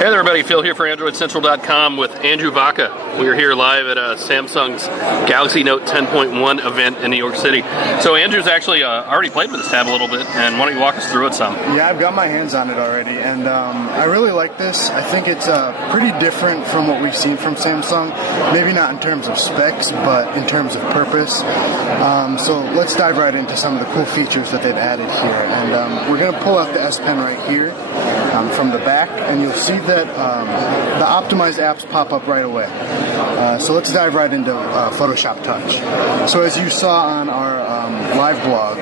Hey there, everybody. Phil here for AndroidCentral.com with Andrew Vaca. We are here live at Samsung's Galaxy Note 10.1 event in New York City. So Andrew's actually already played with this tab a little bit, and why don't you walk us through it some? Yeah, I've got my hands on it already, and I really like this. I think it's pretty different from what we've seen from Samsung. Maybe not in terms of specs, but in terms of purpose. So let's dive right into some of the cool features that they've added here. And we're going to pull out the S Pen right here from the back, and you'll see that the optimized apps pop up right away. So let's dive right into Photoshop Touch. So as you saw on our live blog,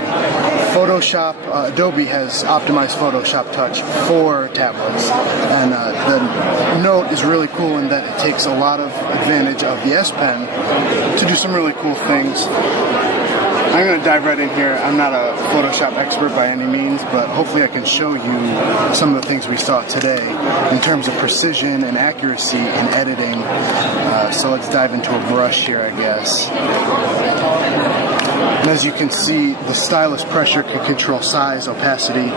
Adobe has optimized Photoshop Touch for tablets, and the Note is really cool in that it takes a lot of advantage of the S Pen to do some really cool things. I'm going to dive right in here. I'm not a Photoshop expert by any means, but hopefully I can show you some of the things we saw today in terms of precision and accuracy in editing. So let's dive into a brush here, I guess. And as you can see, the stylus pressure can control size, opacity,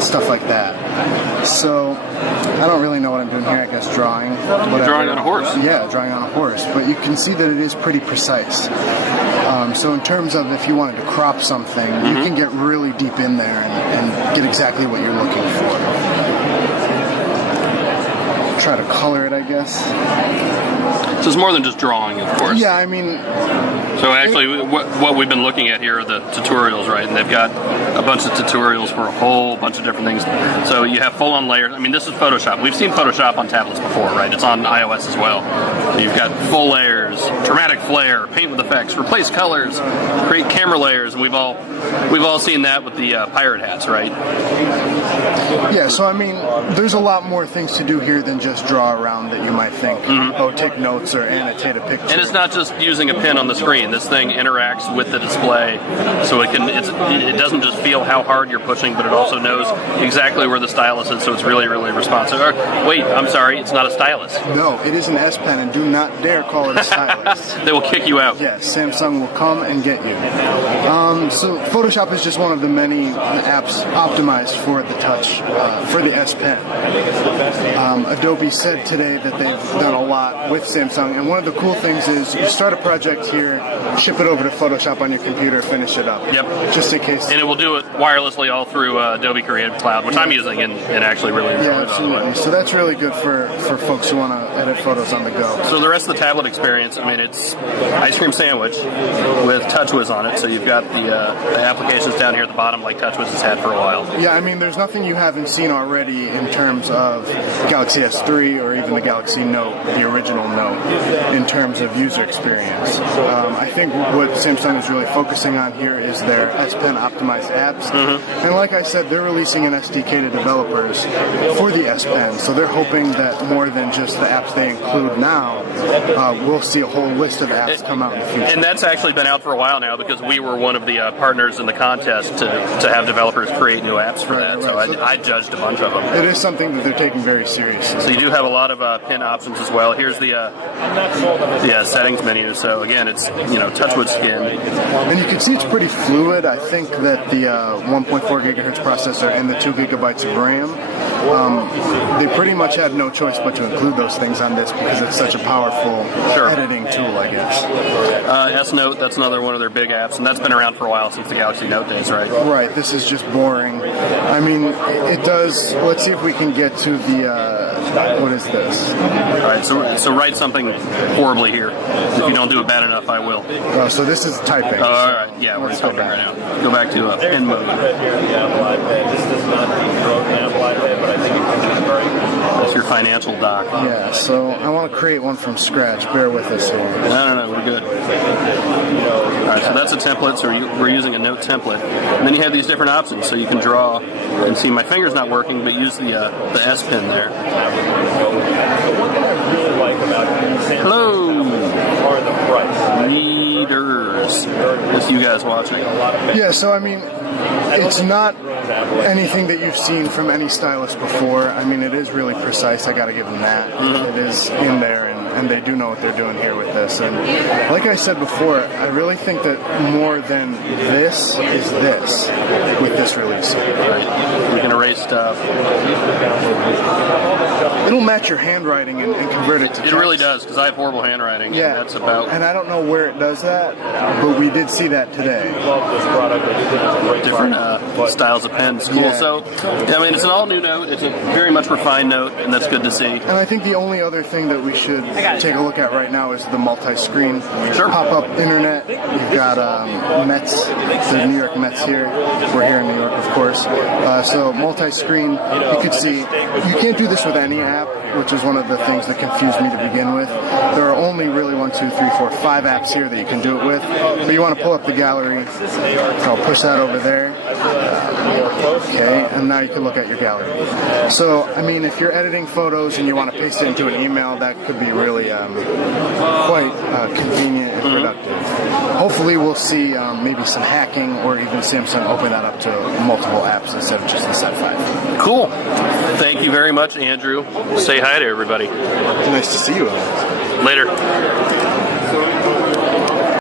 stuff like that. So I don't really know what I'm doing here, I guess drawing. You're drawing on a horse. Yeah, drawing on a horse. But you can see that it is pretty precise. So in terms of if you wanted to crop something, you can get really deep in there and get exactly what you're looking for. Try to color it, I guess. So it's more than just drawing, of course. Yeah, I mean... So actually, what we've been looking at here are the tutorials, right? And they've got a bunch of tutorials for a whole bunch of different things. So you have full-on layers. I mean, this is Photoshop. We've seen Photoshop on tablets before, right? It's on iOS as well. So you've got full layers, dramatic flare, paint with effects, replace colors, create camera layers, and we've all seen that with the pirate hats, right? Yeah, so I mean, there's a lot more things to do here than just draw around that you might think. Oh, take notes or annotate a picture. And it's not just using a pen on the screen. This thing interacts with the display, so it doesn't just feel how hard you're pushing, but it also knows exactly where the stylus is, so it's really, really responsive. Wait, I'm sorry, it's not a stylus. No, it is an S Pen, and do not dare call it a stylus. They will kick you out. Yes, Samsung will come and get you. So Photoshop is just one of the many apps optimized for the Touch, for the S Pen. Adobe said today that they've done a lot with Samsung, and one of the cool things is you start a project here, ship it over to Photoshop on your computer, finish it up. Yep. Just in case. And it will do it wirelessly all through Adobe Creative Cloud, which I'm using and actually really enjoy. Yeah, absolutely. So that's really good for folks who want to edit photos on the go. So the rest of the tablet experience, I mean, it's ice cream sandwich with TouchWiz on it. So you've got the applications down here at the bottom like TouchWiz has had for a while. Yeah, I mean, there's nothing you haven't seen already in terms of Galaxy S3 or even the Galaxy Note, the original Note, in terms of user experience. I think what Samsung is really focusing on here is their S Pen optimized apps. And like I said, they're releasing an SDK to developers for the S Pen, so they're hoping that more than just the apps they include now, we'll see a whole list of apps come out in the future. And that's actually been out for a while now because we were one of the partners in the contest to have developers create new apps for that. So I judged a bunch of them. It is something that they're taking very seriously. So you do have a lot of pen options as well. Here's the settings menu. So again, it's TouchWiz skin. And you can see it's pretty fluid. I think that the 1.4 gigahertz processor and the 2 gigabytes of RAM, they pretty much had no choice but to include those things on this because it's such a powerful editing tool, I guess. S-Note, that's another one of their big apps, and that's been around for a while since the Galaxy Note days, right? Right, this is just boring. I mean, it does, let's see if we can get to the, what is this? Alright, so write something horribly here. If you don't do it bad enough, I will. Oh, so this is typing. Oh, alright, yeah, we're typing right now. Go back to pen mode. That's your financial doc. Yeah, so I want to create one from scratch. Bear with us here. No, we're good. Alright, so that's a template, so we're using a Note template. And then you have these different options, so you can draw and see my finger's not working, but use the S Pen there. Hello! Readers. Just you guys watching. Yeah, so I mean, it's not anything that you've seen from any stylus before. I mean, it is really precise. I got to give them that. It is in there, and and they do know what they're doing here with this. And like I said before, I really think that more than this is this with this release. We can erase stuff. It'll match your handwriting and convert it to text. It really does, because I have horrible handwriting. Yeah, That's about... And I don't know where it does that, but we did see that today. Different styles of pens. Cool. Yeah. So, I mean, it's an all-new note. It's a very much refined note, and that's good to see. And I think the only other thing that we should take a look at right now is the multi-screen pop-up internet. You've got Mets, the New York Mets here. We're here in New York, of course. So multi-screen, you could see, you can't do this with any app, which is one of the things that confused me to begin with. There are only really 5 apps here that you can do it with. But you want to pull up the gallery. So I'll push that over there. Okay, and now you can look at your gallery. So, I mean, if you're editing photos and you want to paste it into an email, that could be really quite convenient and productive. Hopefully we'll see maybe some hacking or even Samsung open that up to multiple apps instead of just the Set 5. Cool. Thank you very much, Andrew. Say hi to everybody. Nice to see you, Alex. Later.